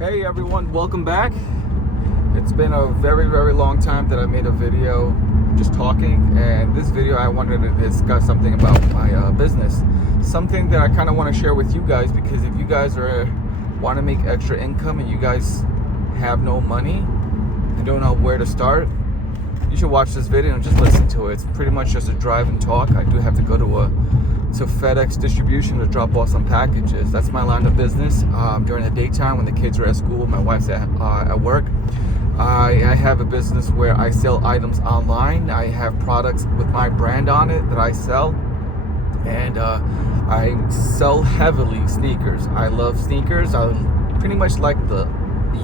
Hey everyone, welcome back. It's been a very long time that I made a video just talking, and this video I wanted to discuss something about my business, something that I kind of want to share with you guys, because if you guys want to make extra income and you guys have no money and don't know where to start, you should watch this video and just listen to it. It's pretty much just a drive and talk. I do have to go to FedEx distribution to drop off some packages. That's my line of business. During the daytime when the kids are at school, my wife's at work, I have a business where I sell items online. I have products with my brand on it that I sell, and I sell heavily sneakers. I love sneakers. I pretty much like the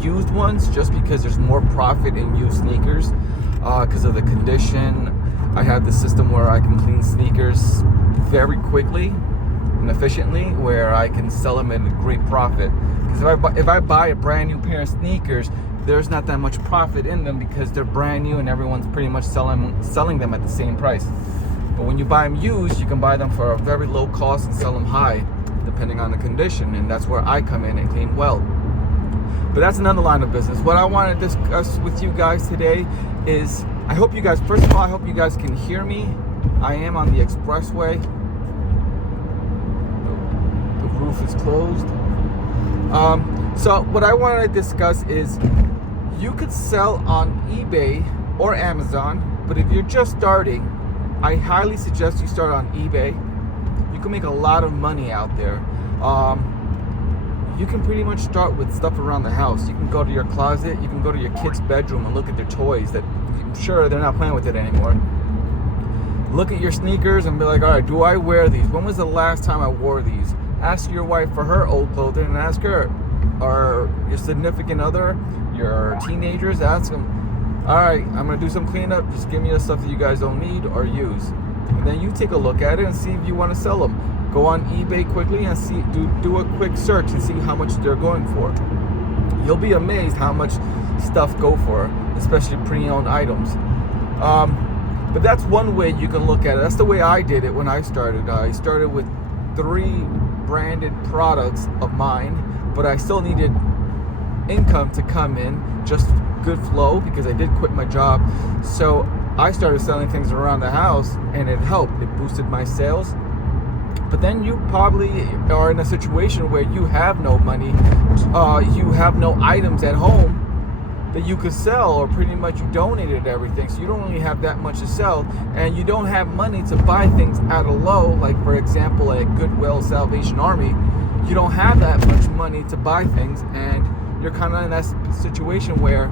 used ones just because there's more profit in used sneakers because of the condition. I have the system where I can clean sneakers very quickly and efficiently, where I can sell them at a great profit. Because if I buy a brand new pair of sneakers, there's not that much profit in them because they're brand new and everyone's pretty much selling them at the same price. But when you buy them used, you can buy them for a very low cost and sell them high depending on the condition, and that's where I come in and clean well. But that's another line of business. What I want to discuss with you guys today is, I hope you guys, first of all, I hope you guys can hear me. I am on the expressway. The roof is closed. So what I want to discuss is, you could sell on eBay or Amazon, but if you're just starting, I highly suggest you start on eBay. You can make a lot of money out there. You can pretty much start with stuff around the house. You can go to your closet, you can go to your kid's bedroom and look at their toys that I'm sure they're not playing with it anymore. Look at your sneakers and be like, all right, do I wear these? When was the last time I wore these? Ask your wife for her old clothing and ask her, or your significant other, your teenagers, ask them, all right, I'm gonna do some cleanup, just give me the stuff that you guys don't need or use. And then you take a look at it and see if you want to sell them. Go on eBay quickly and see, do a quick search and see how much they're going for. You'll be amazed how much stuff go for, especially pre-owned items. But that's one way you can look at it. That's the way I did it when I started. I started with 3 branded products of mine, but I still needed income to come in, just good flow, because I did quit my job. So I started selling things around the house, and it helped. It boosted my sales. But then you probably are in a situation where you have no money, you have no items at home that you could sell, or pretty much you donated everything, so you don't really have that much to sell, and you don't have money to buy things at a low, like for example at Goodwill, Salvation Army. You don't have that much money to buy things, and you're kind of in that situation where,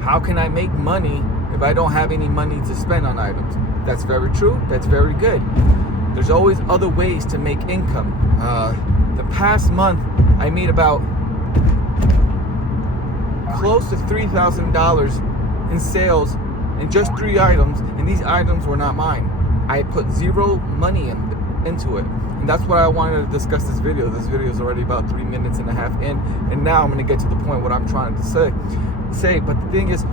how can I make money if I don't have any money to spend on items? That's very true. That's very good. There's always other ways to make income. The past month, I made about close to $3,000 in sales in just 3 items, and these items were not mine. I put zero money into it, and that's what I wanted to discuss this video. This video is already about 3.5 minutes in, and now I'm going to get to the point what I'm trying to say. But the thing is,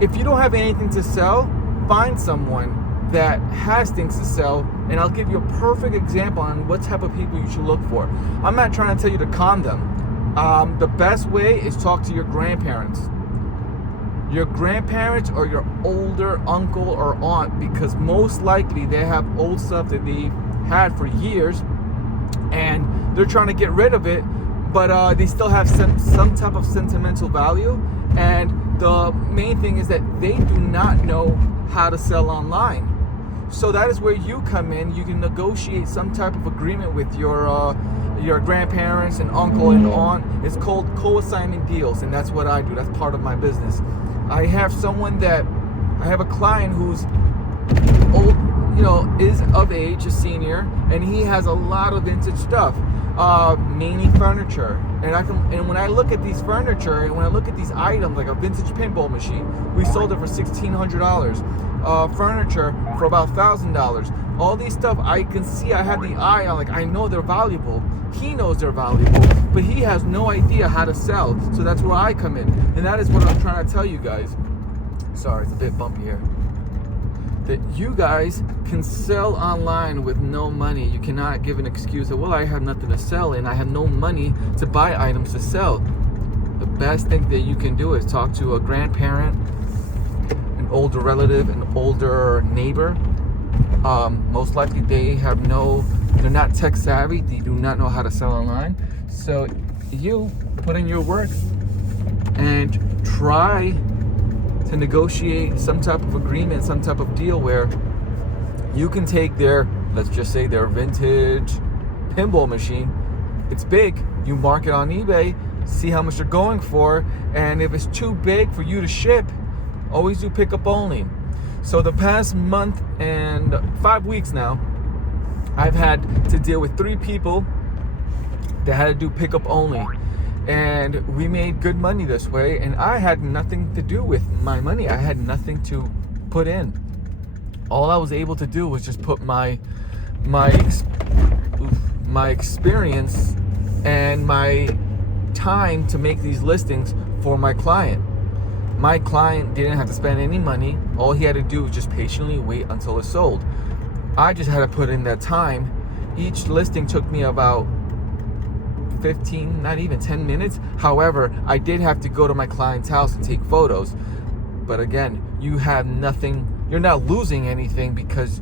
if you don't have anything to sell, find someone that has things to sell, and I'll give you a perfect example on what type of people you should look for. I'm not trying to tell you to con them. The best way is talk to your grandparents. Your grandparents or your older uncle or aunt, because most likely they have old stuff that they've had for years and they're trying to get rid of it, but they still have some type of sentimental value. And the main thing is that they do not know how to sell online. So that is where you come in. You can negotiate some type of agreement with your grandparents and uncle and aunt. It's called co-assigning deals, and that's what I do. That's part of my business. I have a client who's old, is of age, a senior, and he has a lot of vintage stuff, mainly furniture. And when I look at these furniture and when I look at these items, like a vintage pinball machine, we sold it for $1,600. Furniture for about $1,000. All these stuff, I can see, I have the eye on, like, I know they're valuable. He knows they're valuable, but he has no idea how to sell. So that's where I come in, and that is what I'm trying to tell you guys. Sorry, it's a bit bumpy here. that you guys can sell online with no money. You cannot give an excuse of, well, I have nothing to sell and I have no money to buy items to sell. The best thing that you can do is talk to a grandparent, an older relative, an older neighbor. Most likely they're not tech savvy. They do not know how to sell online. So you put in your work and try to negotiate some type of agreement, some type of deal where you can take their, let's just say their vintage pinball machine. It's big. You mark it on eBay, see how much they're going for, and if it's too big for you to ship, always do pickup only. So the past month and 5 weeks now, I've had to deal with 3 people that had to do pickup only. And we made good money this way, and I had nothing to do with my money. I had nothing to put in. All I was able to do was just put my experience and my time to make these listings for my client. My client didn't have to spend any money. All he had to do was just patiently wait until it sold. I just had to put in that time. Each listing took me about 15, not even 10 minutes. However, I did have to go to my client's house and take photos. But again, you have nothing, you're not losing anything because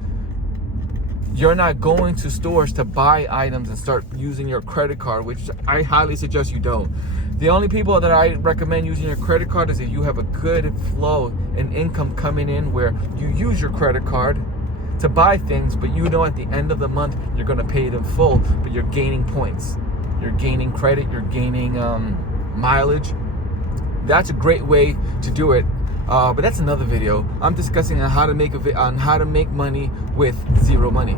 you're not going to stores to buy items and start using your credit card, which I highly suggest you don't. The only people that I recommend using your credit card is if you have a good flow and income coming in where you use your credit card to buy things, but you know at the end of the month you're going to pay it in full, but you're gaining points. You're gaining credit, you're gaining mileage. That's a great way to do it. But that's another video. I'm discussing on how to make money with zero money.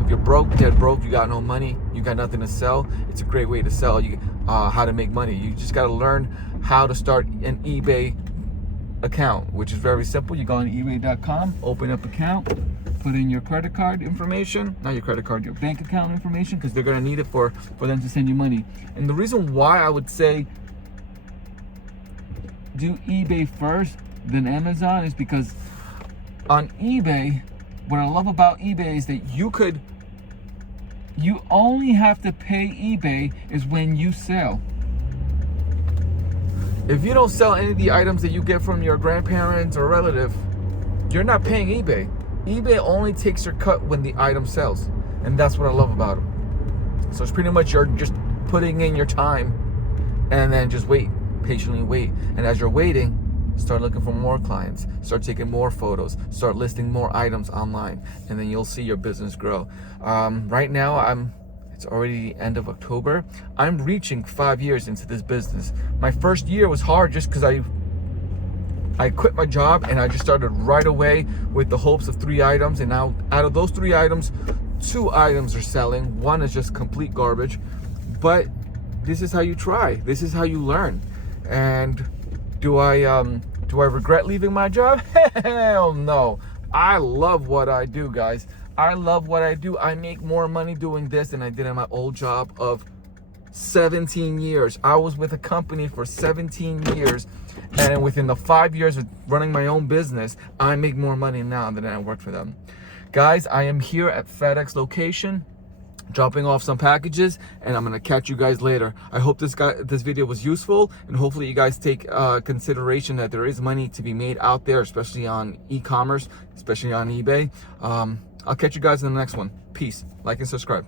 If you're broke, dead broke, you got no money, you got nothing to sell, it's a great way to sell. How to make money. You just got to learn how to start an eBay account, which is very simple. You go on ebay.com, open up account, put in your credit card information, not your credit card, your bank account information, because they're going to need it for them to send you money. And the reason why I would say do eBay first than Amazon is because on eBay, what I love about eBay is that you only have to pay eBay is when you sell. If you don't sell any of the items that you get from your grandparents or relative, you're not paying eBay. eBay only takes your cut when the item sells. And that's what I love about them. So it's pretty much you're just putting in your time and then just wait, patiently wait. And as you're waiting, start looking for more clients, start taking more photos, start listing more items online, and then you'll see your business grow. Right now, it's already the end of October. I'm reaching 5 years into this business. My first year was hard just because I quit my job and I just started right away with the hopes of 3 items. And now out of those 3 items, 2 items are selling. 1 is just complete garbage. But this is how you try. This is how you learn. And do I regret leaving my job? Hell no. I love what I do, guys. I love what I do. I make more money doing this than I did in my old job of 17 years. I was with a company for 17 years, and within the 5 years of running my own business, I make more money now than I worked for them. Guys, I am here at FedEx location, dropping off some packages, and I'm gonna catch you guys later. I hope this video was useful, and hopefully you guys take consideration that there is money to be made out there, especially on e-commerce, especially on eBay. I'll catch you guys in the next one. Peace. Like and subscribe.